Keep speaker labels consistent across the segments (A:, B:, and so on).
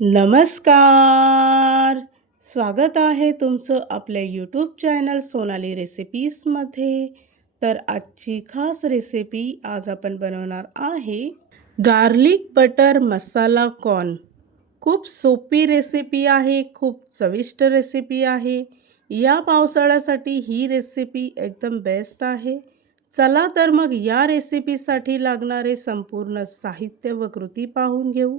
A: नमस्कार. स्वागत आहे तुमचं आपल्या यूट्यूब चॅनल सोनाली रेसिपीजमध्ये तर आजची खास रेसिपी आज आपण बनवणार आहे गार्लिक बटर मसाला कॉर्न खूप सोपी रेसिपी आहे खूप चविष्ट रेसिपी आहे. या पावसाळ्यासाठी ही रेसिपी एकदम बेस्ट आहे. चला तर मग या रेसिपीसाठी लागणारे संपूर्ण साहित्य व कृती पाहून घेऊ.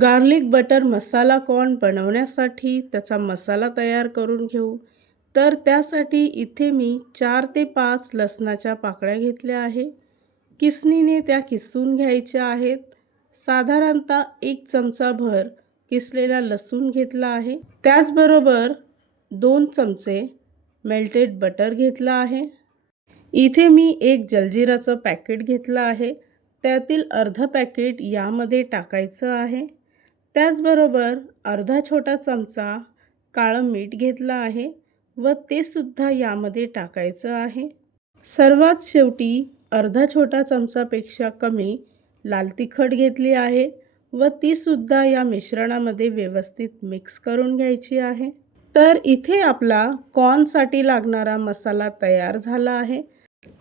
A: गार्लिक बटर मसाला कॉर्न बनवण्यासाठी त्याचा मसाला तयार करून घेऊ. तर त्यासाठी इथे मी चार ते पाच लसणाच्या पाकळ्या घेतल्या आहे. किसणीने त्या किसून घ्यायच्या आहेत. साधारणतः एक चमचाभर किसलेला लसूण घेतला आहे. त्याचबरोबर दोन चमचे मेल्टेड बटर घेतला आहे. इथे मी एक जलजिराचं पॅकेट घेतलं आहे. त्यातील अर्ध पॅकेट यामध्ये टाकायचं आहे. त्याचबरोबर अर्धा छोटा चमचा काळं मीठ घेतलं आहे व ते सुद्धा यामध्ये टाकायचं आहे. सर्वात शेवटी अर्धा छोटा चमचापेक्षा कमी लाल तिखट घेतली आहे व तीसुद्धा या मिश्रणामध्ये व्यवस्थित मिक्स करून घ्यायची आहे. तर इथे आपला कॉर्नसाठी लागणारा मसाला तयार झाला आहे.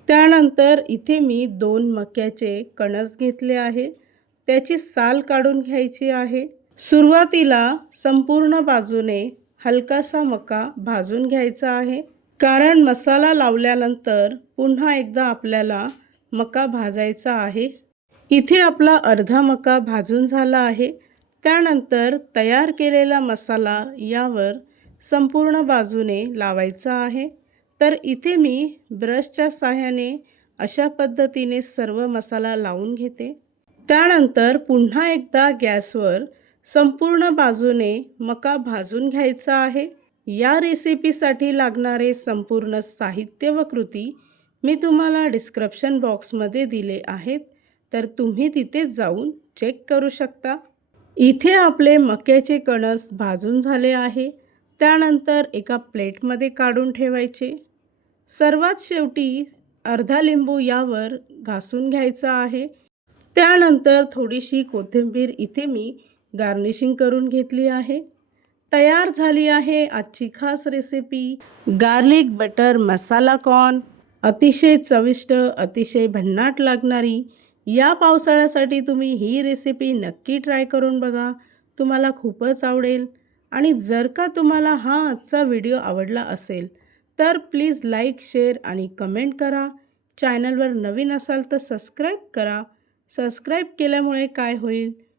A: त्यानंतर इथे मी दोन मक्याचे कणस घेतले आहे. त्याची साल काढून घ्यायची आहे. सुरुवातीला संपूर्ण बाजूने हलकासा मका भाजून घ्यायचा आहे. कारण मसाला लावल्यानंतर पुन्हा एकदा आपल्याला मका भाजायचा आहे. इथे आपला अर्धा मका भाजून झाला आहे. त्यानंतर तयार केलेला मसाला यावर संपूर्ण बाजूने लावायचा आहे. तर इथे मी ब्रशच्या साह्याने अशा पद्धतीने सर्व मसाला लावून घेते. त्यानंतर पुन्हा एकदा गॅसवर संपूर्ण बाजूने मका भाजून घ्यायचा आहे. या रेसिपीसाठी लागणारे संपूर्ण साहित्य व कृती मी तुम्हाला डिस्क्रिप्शन बॉक्समध्ये दिले आहेत. तर तुम्ही तिथे जाऊन चेक करू शकता. इथे आपले मक्याचे कणस भाजून झाले आहे. त्यानंतर एका प्लेटमध्ये काढून ठेवायचे. सर्वात शेवटी अर्धा लिंबू यावर घासून घ्यायचा आहे. त्यानंतर थोडीशी कोथिंबीर इथे मी गार्निशिंग करून घेतली आहे. तयार झाली आहे आजची खास recipe garlic butter masala corn अतिशय चविष्ट अतिशय भन्नाट लागणारी. या पावसाळ्यासाठी तुम्ही ही रेसिपी नक्की ट्राय करून बघा. तुम्हाला खूपच आवडेल. आणि जर का तुम्हाला हा आजचा व्हिडिओ आवडला असेल तर प्लीज लाईक शेअर आणि कमेंट करा. चॅनलवर नवीन असाल तर सबस्क्राईब करा. सबस्क्राईब केल्यामुळे काय होईल?